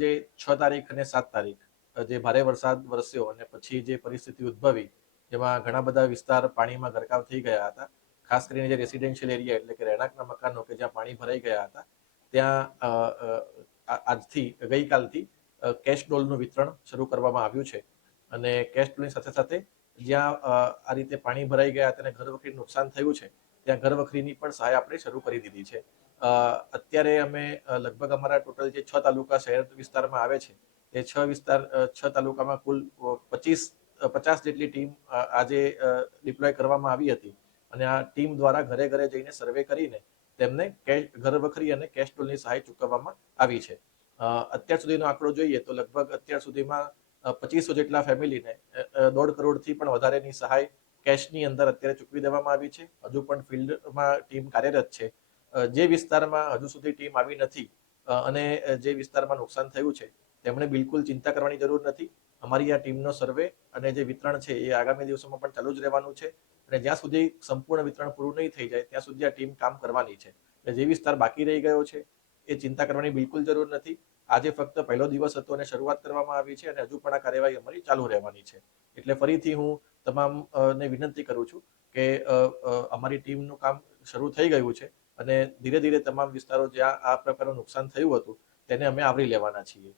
જે 6 તારીખ અને 7 તારીખ જે ભારે વરસાદ વરસ્યો અને પછી જે પરિસ્થિતિ ઉદ્ભવી, જેમાં ઘણા બધા વિસ્તાર પાણીમાં ગરકાવ થઈ ગયા હતા. ખાસ કરીને જે રેસિડેન્શિયલ એરિયા એટલે કે રહેણાંકના મકાનો કે જ્યાં પાણી ભરાઈ ગયા હતા, ત્યાં આજથી ગઈકાલથી કેશ ડોલનું વિતરણ શરૂ કરવામાં આવ્યું છે. અને કેશ ડોલની સાથે સાથે જ્યાં આ રીતે પાણી ભરાઈ ગયા તેને ઘર વખરીને નુકસાન થયું છે, ત્યાં ઘર વખરીની પણ સહાય આપણે શરૂ કરી દીધી છે. અત્યારે અમે લગભગ અમારા ટોટલ જે 6 તાલુકા શહેર વિસ્તારમાં આવે છે, એ 6 તાલુકામાં કુલ 50 જેટલી ટીમ આજે ડિપ્લોય કરવામાં આવી હતી. અને આ ટીમ દ્વારા ઘરે ઘરે જઈને સર્વે કરીને તેમને ઘર વખરી અને કેશ ડોલની સહાય ચૂકવવામાં આવી છે. અત્યાર સુધીનો આંકડો જોઈએ તો લગભગ અત્યાર સુધીમાં 2500 જેટલા ફેમિલીને 1.5 કરોડથી પણ વધારેની સહાય કેશની અંદર અત્યારે ચૂકવી દેવામાં આવી છે. હજુ પણ ફિલ્ડમાં ટીમ કાર્યરત છે. જે વિસ્તારમાં હજુ સુધી ટીમ આવી નથી અને જે વિસ્તારમાં નુકસાન થયું છે, તેમણે બિલકુલ ચિંતા કરવાની જરૂર નથી. અમારી આ ટીમનો સર્વે અને જે વિતરણ છે એ આગામી દિવસોમાં પણ ચાલુ જ રહેવાનું છે. અને જ્યાં સુધી સંપૂર્ણ વિતરણ પૂરું નહીં થઈ જાય ત્યાં સુધી આ ટીમ કામ કરવાની છે. જે વિસ્તાર બાકી રહી ગયો છે એ ચિંતા કરવાની બિલકુલ જરૂર નથી. આજે ફક્ત પહેલો દિવસ હતો અને શરૂઆત કરવામાં આવી છે અને હજુ પણ આ કાર્યવાહી અમારી ચાલુ રહેવાની છે. એટલે ફરીથી હું તમામને વિનંતી કરું છું કે અમારી ટીમનું કામ શરૂ થઈ ગયું છે અને ધીરે ધીરે તમામ વિસ્તારો જ્યાં આ પ્રકારનું નુકસાન થયું હતું તેને અમે આવરી લેવાના છીએ.